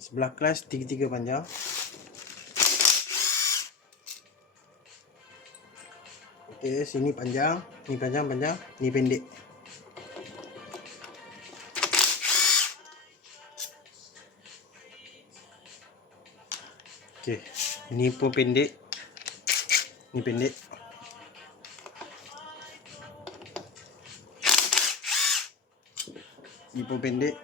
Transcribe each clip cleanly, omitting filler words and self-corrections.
Sebelah kelas tiga-tiga panjang. Okey, sini panjang, ni panjang, ni pendek. Okey, ni pun pendek. Ni pendek. Ni pun pendek.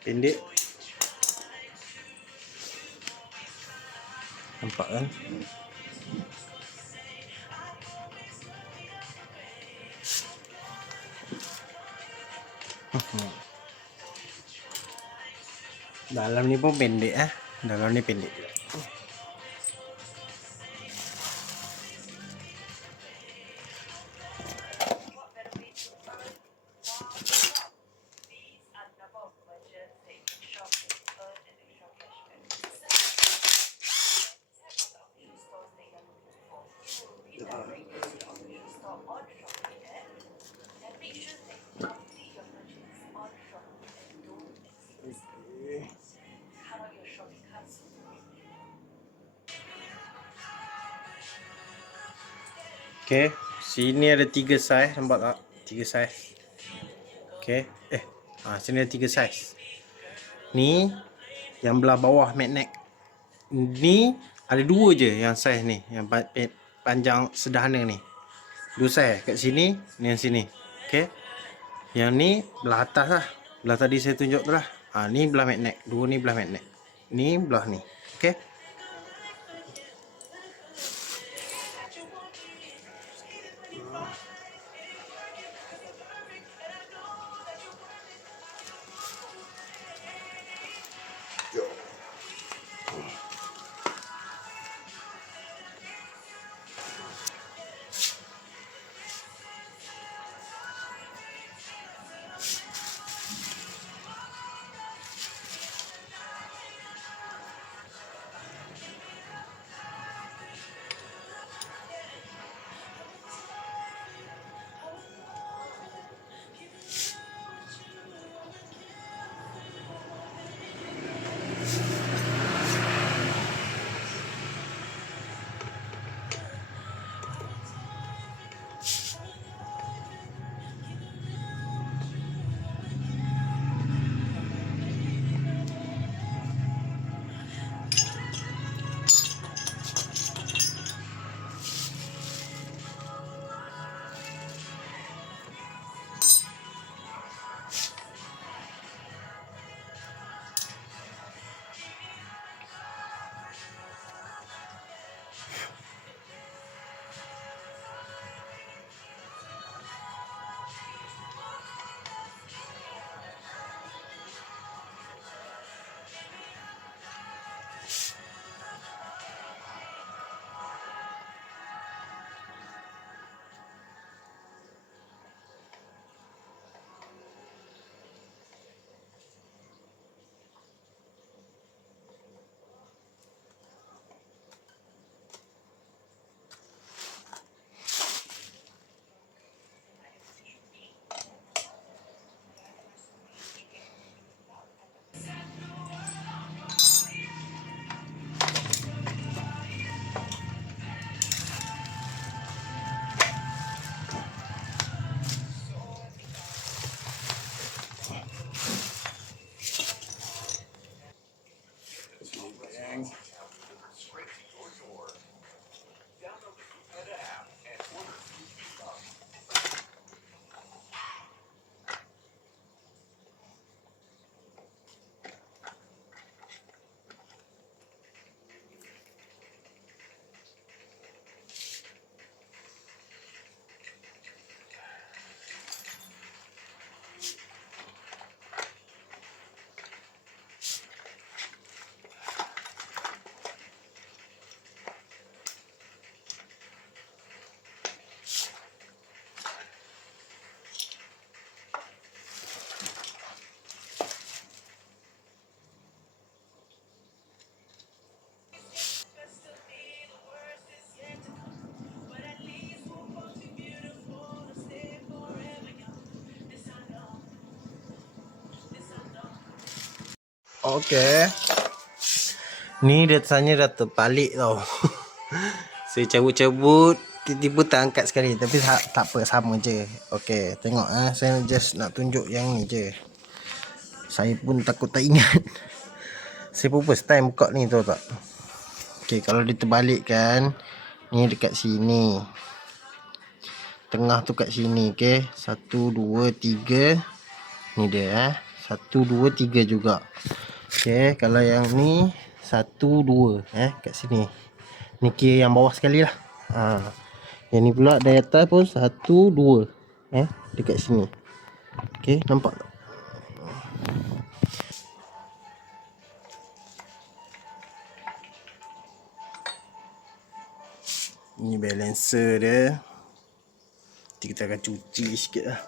Pendek. Nampak kan? Dalam ni pun pendek Dalam ni pendek. Okey, sini ada 3 saiz, nampak tak? 3 saiz. Okey. Sini ada 3 saiz. Ni yang belah bawah magnet. Ni ada 2 je yang saiz ni, yang panjang sederhana ni. 2 saiz kat sini, ni yang sini. Okey. Yang ni belah atas lah. Belah tadi saya tunjuk tu lah. Ni belah magnet. 2 ni belah magnet. Ni belah ni. Okey. Okey. Ni dia tanya dah terbalik tau. Saya cabut-cabut, tiba-tiba tak angkat sekali. Tapi tak apa, sama je. Okey, tengok saya just nak tunjuk yang ni je. Saya pun takut tak ingat. Saya pun first time buka ni, tahu tak? Okey, kalau dia terbalik kan, ni dekat sini. Tengah tu kat sini, okey. 1 2 3. Ni dia 1 2 3 juga. Okey, kalau yang ni 1 2 kat sini. Ni kira yang bawah sekali lah. Yang ni pula dari atas pun 1 2 dekat sini. Okey, nampak tak? Ni balancer dia. Nanti kita akan cuci sikit lah.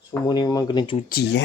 Semua ni memang kena cuci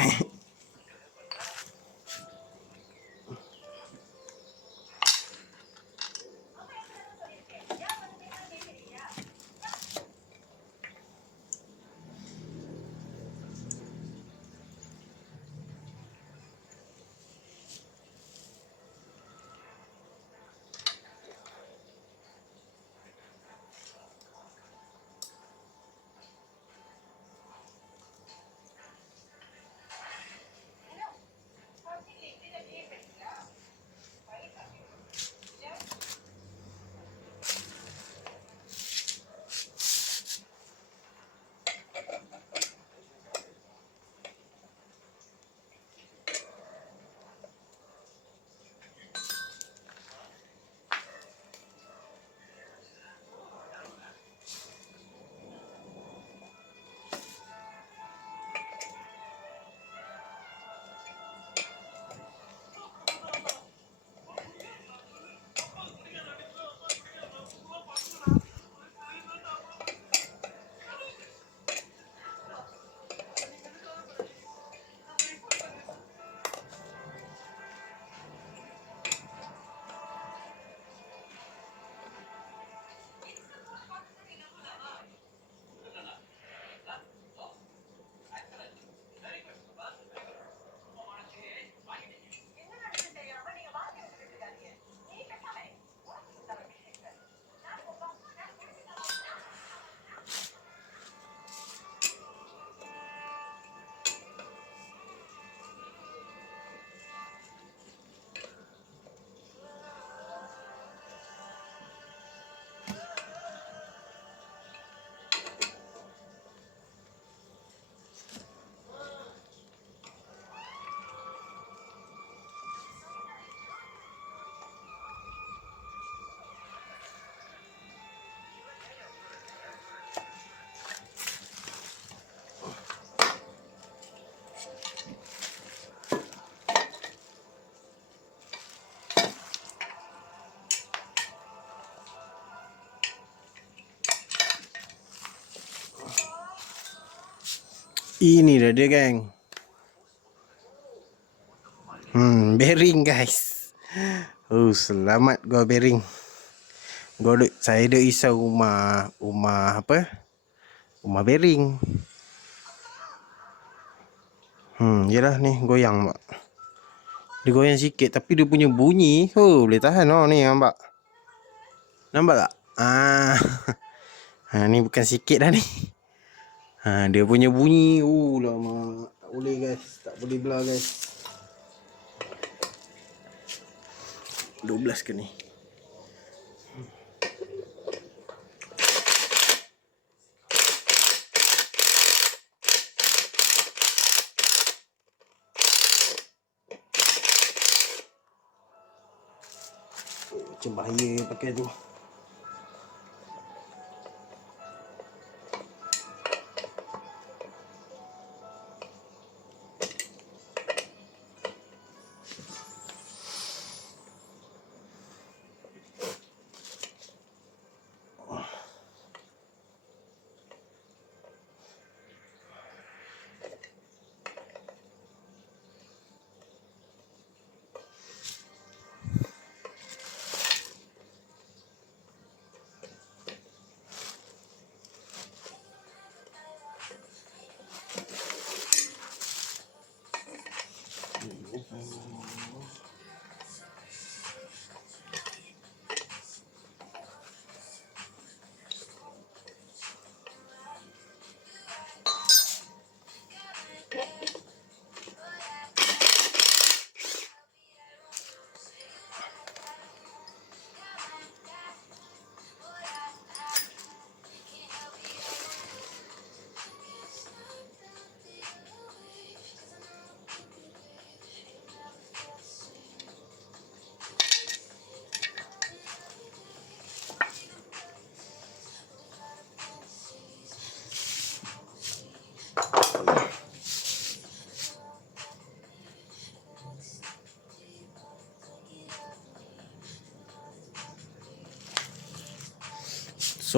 Ini dah dia, geng. Bearing, guys. Selamat gua bearing. Saya dah risau rumah apa? Rumah bearing. Yalah ni goyang, Mak. Dia goyang sikit tapi dia punya bunyi, boleh tahan ni, nampak. Nampak tak? Ni bukan sikit dah ni. Dia punya bunyi, lama. Tak boleh, guys. Tak boleh belah, guys. 12 ke ni? Macam bahaya pakai tu.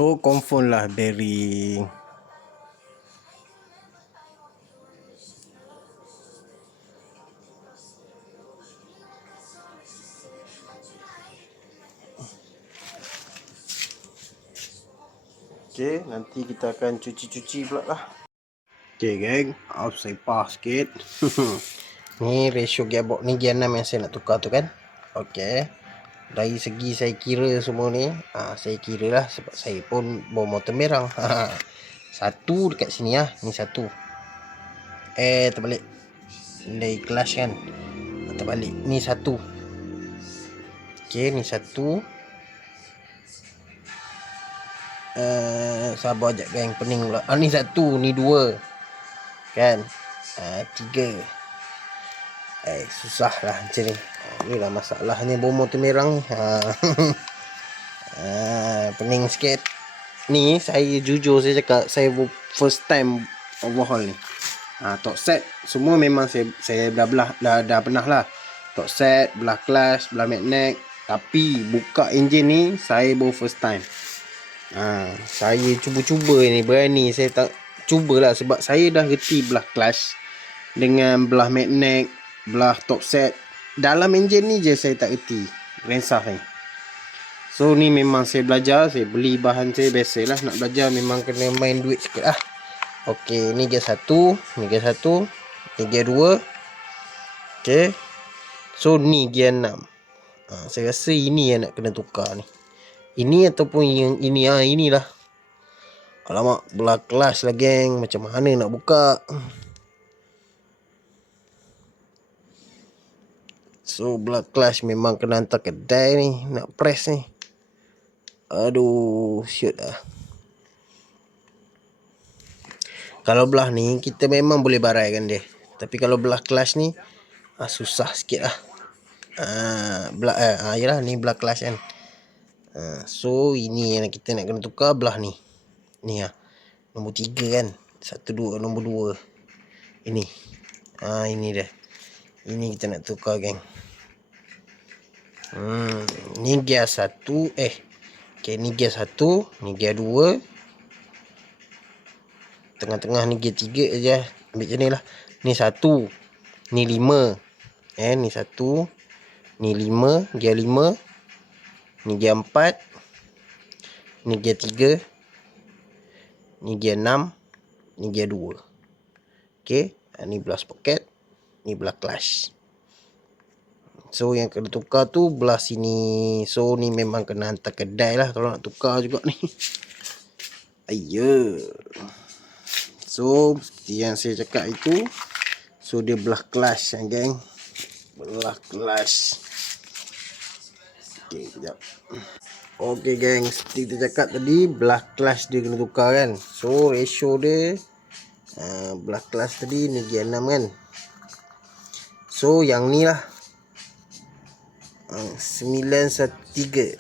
So confirm lah bearing. Okay, nanti kita akan cuci-cuci pula lah. Okay geng, saya pas sikit. Ni ratio gearbox ni gear 6 yang saya nak tukar tu kan. Okay, dari segi saya kira semua ni, saya kira lah sebab saya pun bawa motor merang. Satu dekat sini lah, ni satu. Terbalik. Dari clutch kan. Terbalik, ni satu. Okay, ni satu. Sabar sekejap geng, pening pula. Ni satu, ni dua. Kan? Tiga. Susah lah macam ni. Inilah masalahnya bawa motor merang ni. Pening sikit. Ni saya jujur saya cakap, saya first time overhaul ni. Top set semua memang saya dah pernah lah. Top set, belah clutch, belah magnet. Tapi buka enjin ni saya baru first time. Saya cuba-cuba ni, berani saya tak cubalah sebab saya dah reti belah clutch dengan belah magnet, belah top set. Dalam enjin ni je saya tak reti, rensah ni. So ni memang saya belajar, saya beli bahan saya biasalah, nak belajar memang kena main duit sikit lah. Okey, ni gear 1, ni gear 1, ni gear 2. Okey. So ni gear 6. Saya rasa ini yang nak kena tukar ni. Ini ataupun yang ini, inilah. Alamak, belah kelas lah geng. Macam mana nak buka? So belah kelas memang kena hantar kedai ni, nak press ni. Aduh, shoot lah. Kalau belah ni kita memang boleh baraikan dia. Tapi kalau belah kelas ni susah sikit lah. Yalah, ni belah kelas kan. So ini yang kita nak kena tukar, belah ni. Ni nombor 3 kan. 1 2 nombor 2. Ini. Ini dia. Ini kita nak tukar geng. Ni gear 1. Okay, ni gear 1, ni gear 2. Tengah-tengah ni gear 3 aja. Ambil macam ni lah. Ni 1, ni 5. Ni 1, ni 5, gear 5. Ni gear 4. Ni gear 3. Ni gear 6. Ni gear 2. Okay, ni belah sprocket, ni belah clutch. So yang kena tukar tu belah sini. So ni memang kena hantar kedai lah kalau nak tukar juga ni. So seperti yang saya cakap itu. So dia belah clutch kan geng. Belah clutch. Okay, sekejap. Okay geng, seperti kita cakap tadi, belah clutch dia kena tukar kan. So ratio dia, belah clutch tadi ni gear 6 kan. So yang ni lah, 913.